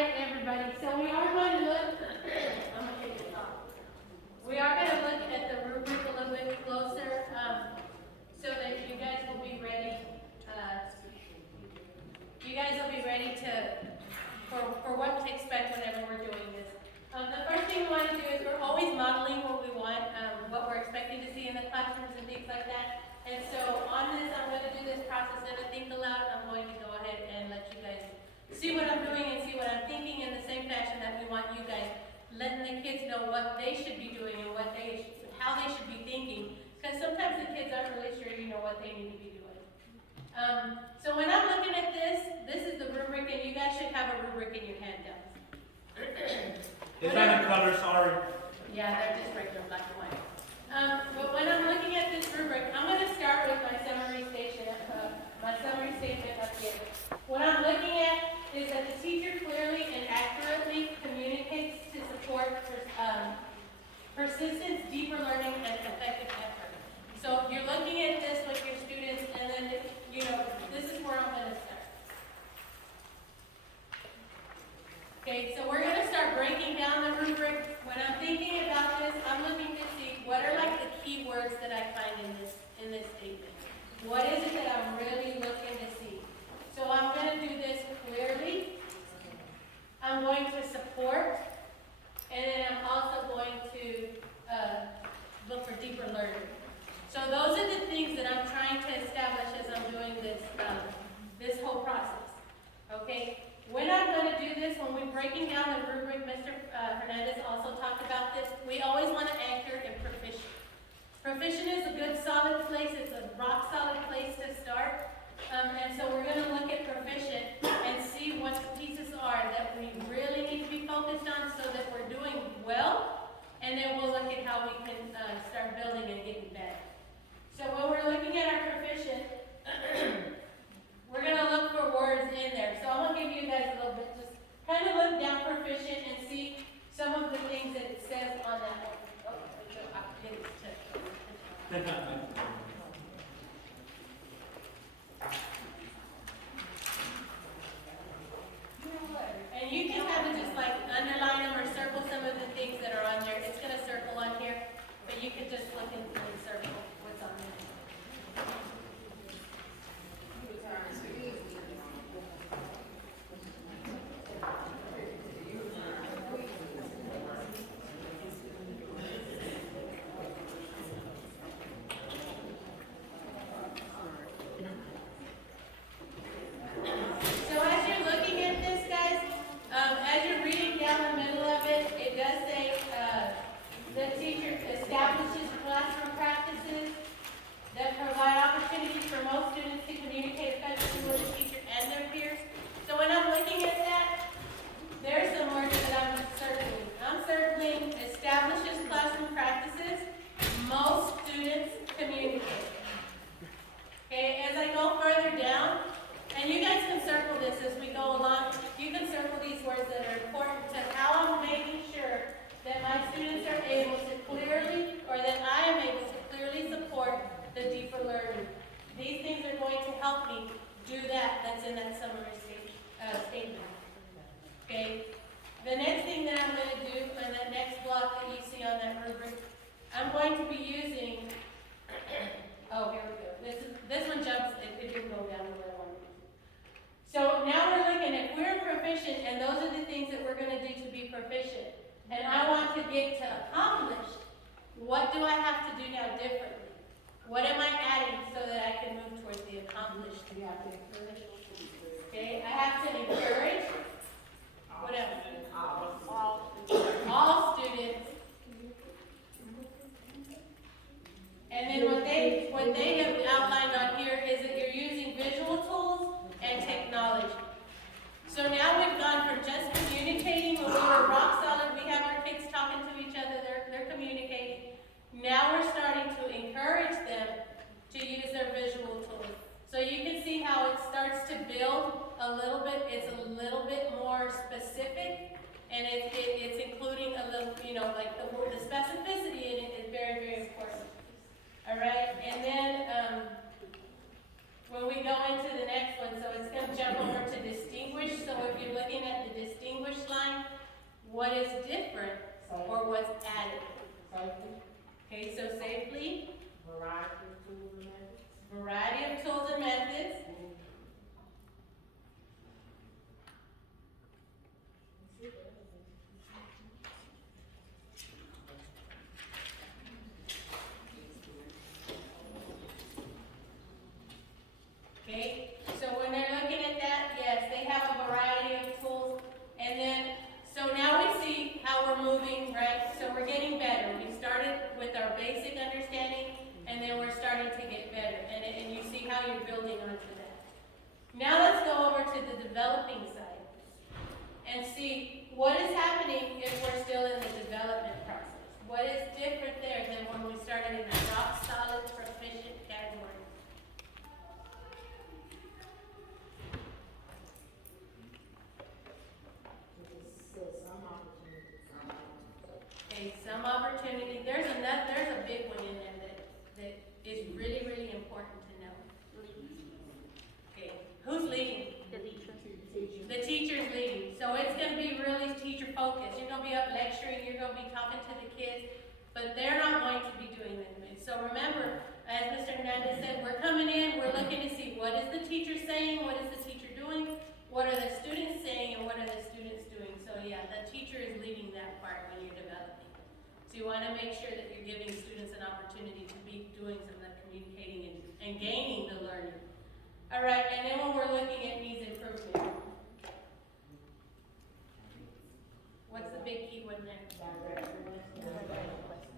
right, everybody. So we are going to look. I'm gonna take this off. We are going to look at the rubric a little bit closer, so that you guys will be ready. You guys will be ready for what to expect whenever we're doing this. The first thing we want to do is we're always modeling what we want, what we're expecting to see in the classrooms and things like that. And so on this, I'm going to do this process of a think aloud. I'm going to go ahead and let you guys see what I'm doing and see what I'm thinking in the same fashion that we want you guys letting the kids know what they should be doing and how they should be thinking. Because sometimes the kids aren't really sure what they need to be doing. So when I'm looking at this is the rubric, and you guys should have a rubric in your handouts. Is that in color? Sorry. Yeah, they're just regular black and white. But when I'm looking at this rubric, I'm going to start with my summary statement up here. What I'm looking at is that the teacher clearly and accurately communicates to support persistence, deeper learning, and effective effort. So you're looking at this with your students, and then this is where I'm going to start. Okay, so we're going to start breaking down the rubric. When I'm thinking about this, I'm looking to see what are like the key words that I find in this statement. What is it that I'm really looking to see? So I'm going to do this clearly. I'm going to support, and then I'm also going to look for deeper learning. So those are the things that I'm trying to establish as I'm doing this whole process. Okay. When I'm going to do this, when we're breaking down the rubric, Mr. Hernandez also talked about this, we always want to anchor in proficient. Proficient is a good solid place, it's a rock solid place to start. And so we're going to look at proficient and see what the pieces are that we really need to be focused on so that we're doing well, and then we'll look at how we can start building and getting better. So when we're looking at our proficient, we're going to look for words in there. So I'm going to give you guys a little bit, just kind of look down proficient and see some of the things that it says on that one. And you can have it just like underline them or circle some of the things that are on there. It's going to circle on here, but you can just look and circle what's on there. What they have outlined on here is that you're using visual tools and technology. So now we've gone from just communicating when we were rock solid, we have our kids talking to each other, they're communicating. Now we're starting to encourage them to use their visual tools. So you can see how it starts to build a little bit, it's a little bit more specific, and it's including a little, like the specificity in it is very, very important. All right, and then when we go into the next one, so it's going to jump over to distinguish. So if you're looking at the distinguish is different or what's added. Okay, so safely, variety of tools and methods. Okay, so when they're looking at that, yes, they have a variety of tools. And then, so now we see how we're moving, right? So we're getting better. We started with our basic understanding, and then we're starting to get better. And you see how you're building onto that. Now let's go over to the developing side and see what is happening if we're still in the development process. What is different there than when we started in the rock solid proficient category? Okay, some opportunity. There's a big one in there that is really, really important to know. Okay, who's leading? The teacher. The teacher's leading. So it's going to be really teacher focused. You're going to be up lecturing, you're going to be talking to the kids, but they're not going to be doing that. So remember, as Mr. Hernandez said, we're coming in, we're looking to see what is the teacher saying, what is the teacher doing, what are the students saying, and what are the students doing. So yeah, the teacher is leading that part when you're developing. So you want to make sure that you're giving students an opportunity to be doing some of the communicating and gaining the learning. All right, and then when we're looking at needs improvement, what's the big key one there?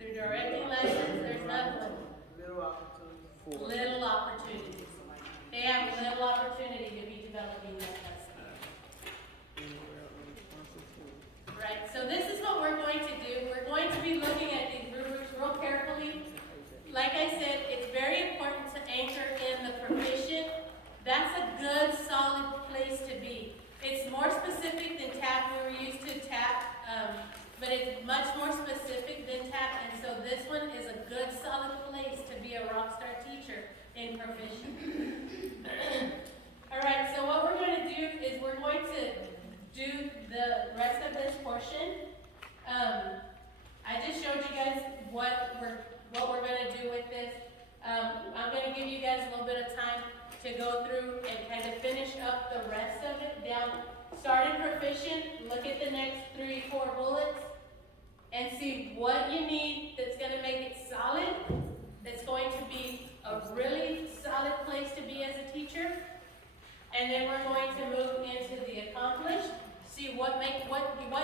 Through directing lessons, there's another one. Little opportunities. They have little opportunity to be developing that lesson. Right, so this is what we're going to do. We're going to be looking at these rubrics real carefully. Like I said, it's very important to anchor in the proficient. That's a good, solid place to be. It's more specific than TAP. We were used to TAP, but it's much more specific than TAP, and so this one is a good, solid place to be a rock star teacher in proficient. All right, so what we're going to do is we're going to do the rest of this portion. I just showed you guys what we're going to do with this. I'm going to give you guys a little bit of time to go through and kind of finish up the rest of it down. Start in proficient, look at the next 3-4 bullets, and see what you need that's going to make it solid, that's going to be a really solid place to be as a teacher. And then we're going to move into the accomplished, see what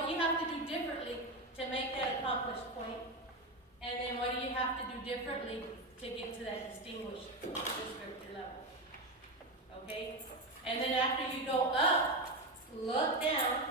you have to do differently to make that accomplished point, and then what do you have to do differently to get to that distinguished descriptor level. Okay? And then after you go up, look down,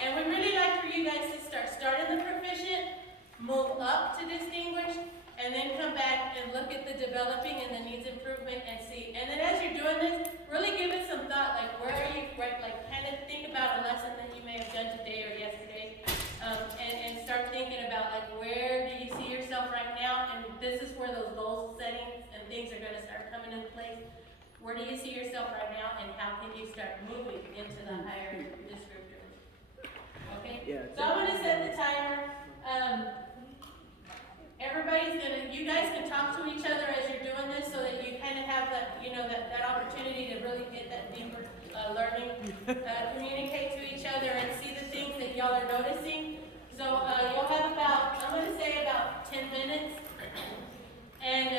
and we really like for you guys to start in the proficient, move up to distinguished, and then come back and look at the developing and the needs improvement and see. And then as you're doing this, really give it some thought, like where are you, right, like kind of think about a lesson that you may have done today or yesterday, and start thinking about like where do you see yourself right now, and this is where those goal settings and things are going to start coming into place. Where do you see yourself right now, and how can you start moving into the higher descriptors? Okay? Yeah. So I'm going to set the timer. You guys can talk to each other as you're doing this so that you kind of have that, that opportunity to really get that deeper learning, communicate to each other and see the things that y'all are noticing. So you'll have I'm going to say about 10 minutes. And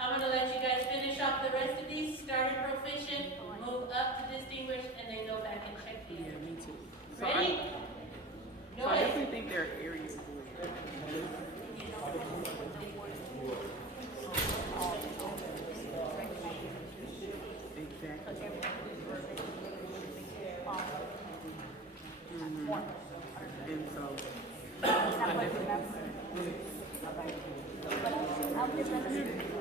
I'm going to let you guys finish off the rest of these. Start in proficient, move up to distinguished, and then go back and check the others. Yeah, me too. Ready? So I definitely think there are areas where exactly. And so I definitely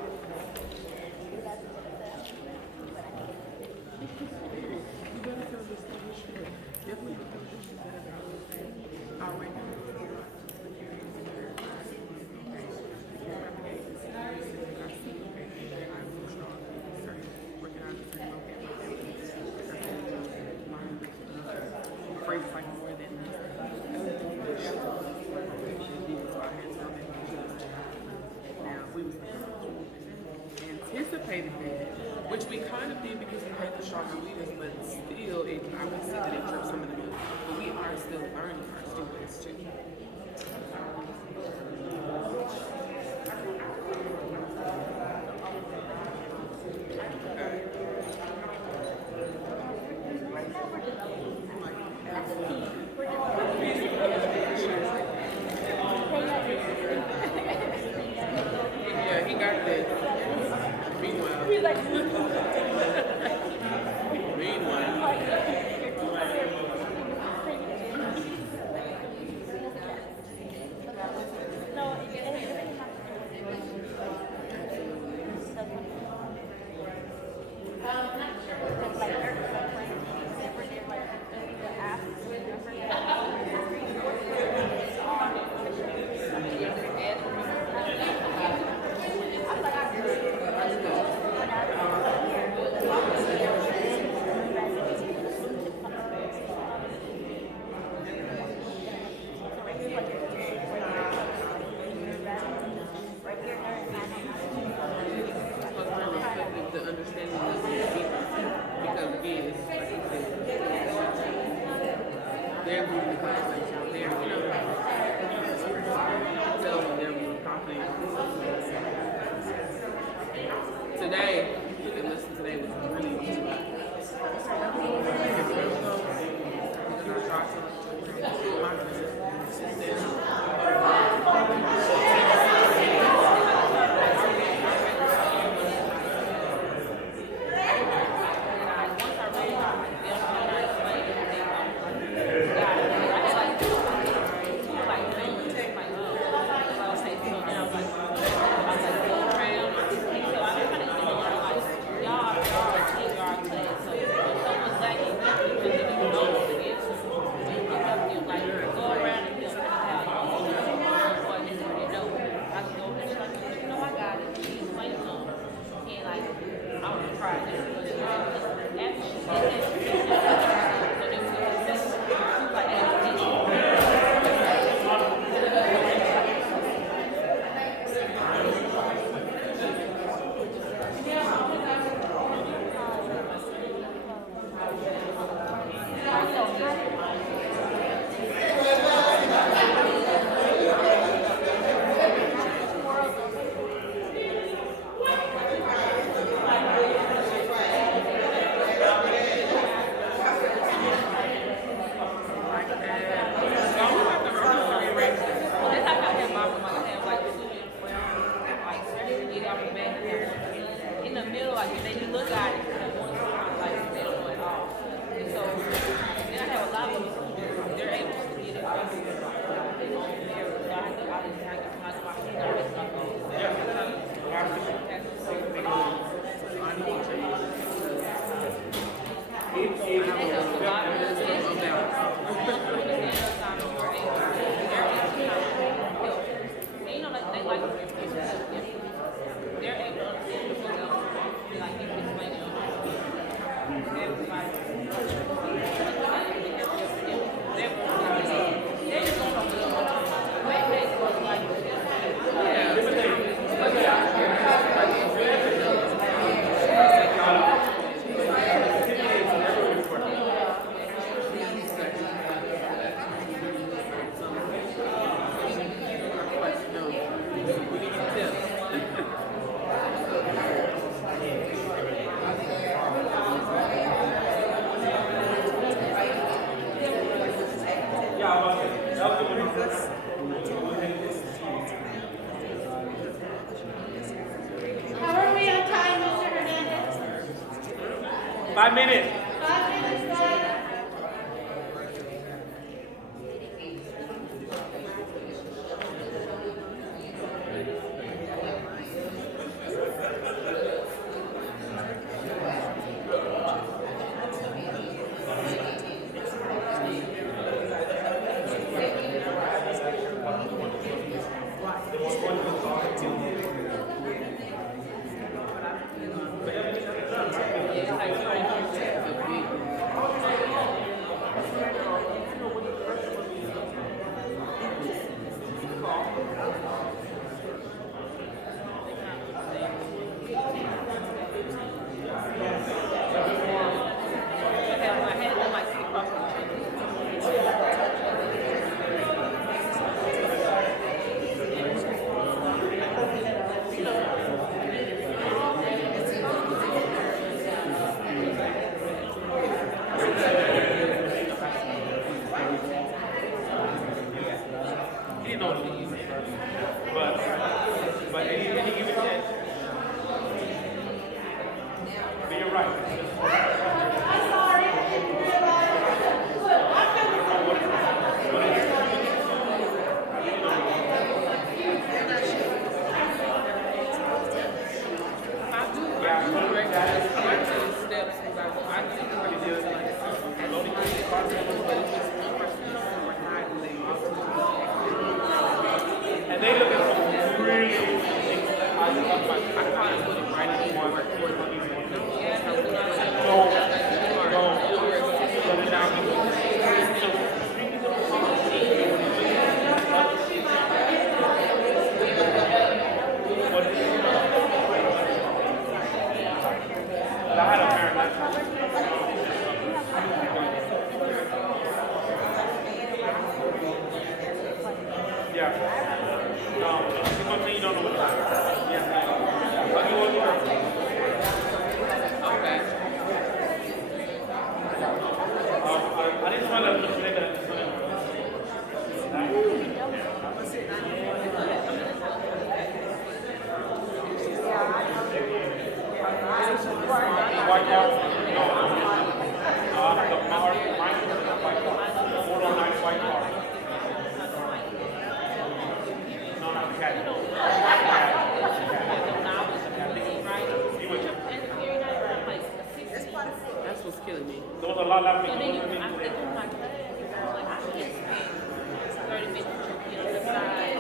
did because we heard the stronger leaders, but still, I would see that it trips some of them up. But we are still learning our students too. Yeah, he got that. Meanwhile. The understanding of the people, because again, it's like you said, they're moving the class like they're, tell them they're more confident. Today, and listen, today was really easy. In the middle, like if they look at it, like they don't know at all. And so then I have a lot of them, they're able to get it from their own area. So I just they're able to understand the book, like you can explain it. Everybody. They're just going to do it. How are we on time, Mr. Hernandez? 5 minutes. 5 minutes, bud. one of them. White out. The power, mine is the white car. 409 white car. No, not the cat. That's what's killing me. There was a lot left. So then I think with my class, like I can spend 30 minutes, the side. I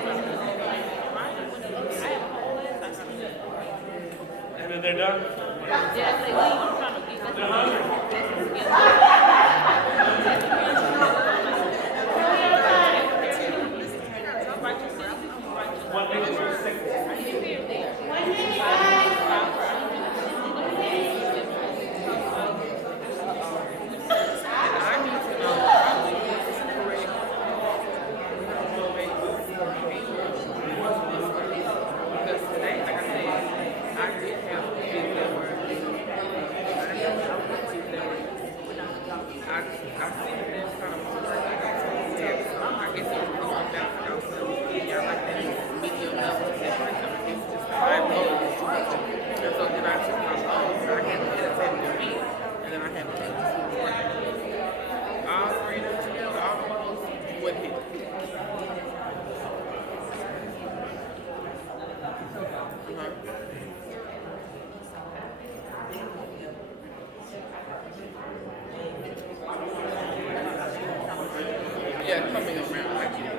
have a whole class I can do. And then they're done. Yeah, they leave. I'm trying to get They're hungry. One minute for 6. Yeah, coming around. I get it.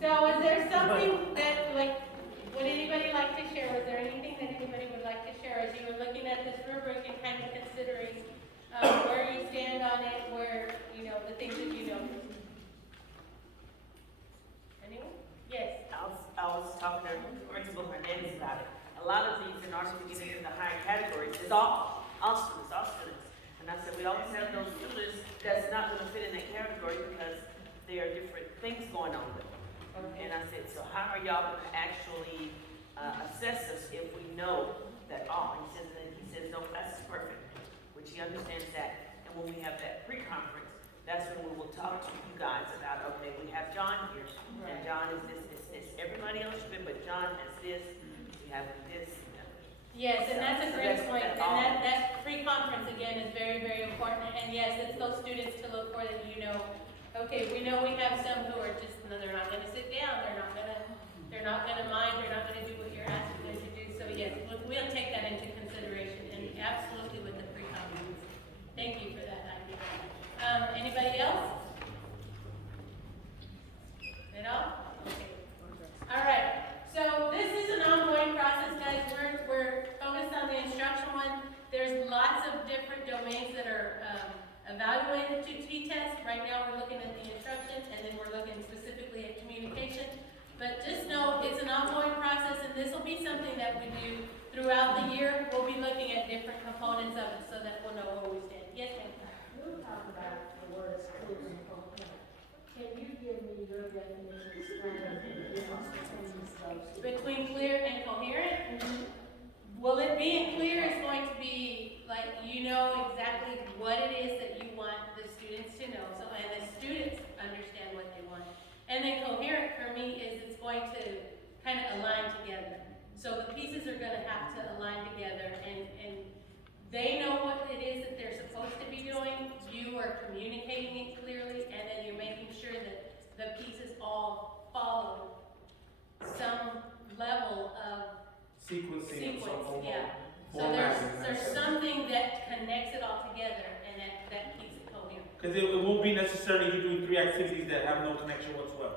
So is there something that, like, would anybody like to share? Was there anything that anybody would like to share as you were looking at this rubric and kind of considering where you stand on it, where, you know, the things that you know? Anyone? Yes. I was talking to Principal Hernandez about it. A lot of these, in order to get into the higher categories, it's all students. And I said, we always have those students that's not going to fit in that category because there are different things going on with them. Okay. And I said, so how are y'all going to actually assess us if we know that all? He says, no class is perfect, which he understands that. And when we have that pre-conference, that's when we will talk to you guys about, okay, we have John here, and John is this. Everybody else should be, but John has this, we have this. Yes, and that's a great point. And that pre-conference, again, is very, very important. And yes, it's those students to look for that you know, okay, we know we have some who are just, no, they're not going to sit down, they're not going to mind, they're not going to do what you're asking them to do. So yes, we'll take that into consideration, and absolutely with the pre-conference. Thank you for that idea. Anybody else? At all? Okay. All right. So this is an ongoing process, guys. We're focused on the instruction one. There's lots of different domains that are evaluated to T-test. Right now we're looking at the instruction, and then we're looking specifically at communication. But just know it's an ongoing process, and this will be something that we do throughout the year. We'll be looking at different components of it so that we'll know where we stand. Yes, ma'am? You talk about the word schools and component. Can you give me your definition, explain the difference between those? Between clear and coherent? Well, it being clear is going to be like you know exactly what it is that you want the students to know, so and the students understand what they want. And then coherent for me is it's going to kind of align together. So the pieces are gonna have to align together, and they know what it is that they're supposed to be doing, you are communicating it clearly, and then you're making sure that the pieces all follow some level of Sequencing. sequence, so- yeah. So formatting, there's that's it. something that connects it all together, and that keeps it coherent. Because it won't be necessarily you doing 3 activities that have no connection whatsoever.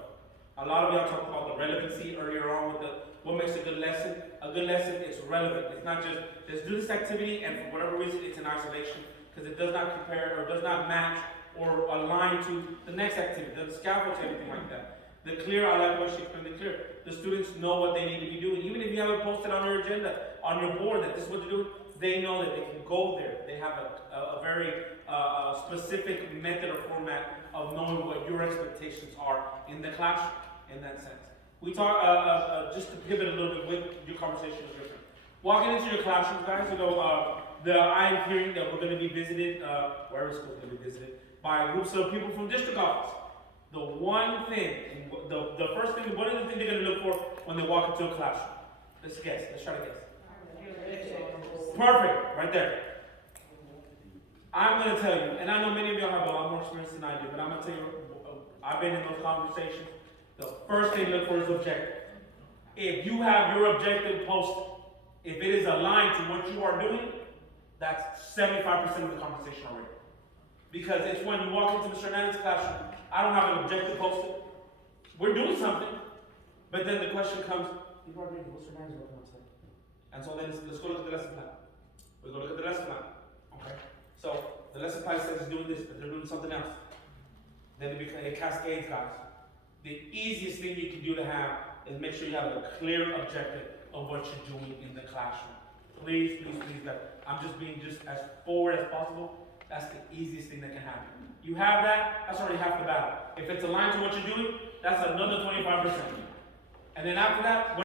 A lot of y'all talked about the relevancy earlier on with what makes a good lesson. A good lesson is relevant. It's not just, let's do this activity and for whatever reason it's in isolation because it does not compare or does not match or align to the next activity, the scaffold, anything like that. The clear, I like what she explained the clear. The students know what they need to be doing. Even if you have it posted on your agenda, on your board, that this is what they're doing, they know that they can go there. They have a very specific method or format of knowing what your expectations are in the classroom, in that sense. We talk, just to pivot a little bit with your conversation is different. Walking into your classrooms, guys, I'm hearing that we're going to be visited, wherever school is going to be visited, by groups of people from district office. The one thing, the first thing, one of the things they're going to look for when they walk into a classroom. Let's guess. Let's try to guess. Perfect, right there. I'm going to tell you, and I know many of y'all have a lot more experience than I do, but I'm going to tell you, I've been in those conversations. The first thing to look for is objective. If you have your objective posted, if it is aligned to what you are doing, that's 75% of the conversation already. Because it's when you walk into Mr. Hernandez's classroom, I don't have an objective posted. We're doing something, but then the question comes, you've already, what's Mr. Hernandez working on today? And so then let's go look at the lesson plan. We go look at the lesson plan. Okay? So the lesson plan says it's doing this, but they're doing something else. Then it cascades, guys. The easiest thing you can do to have is make sure you have a clear objective of what you're doing in the classroom. Please, please, please, guys. I'm just being just as forward as possible. That's the easiest thing that can happen. You have that, that's already half the battle. If it's aligned to what you're doing, that's another 25%. And then after that,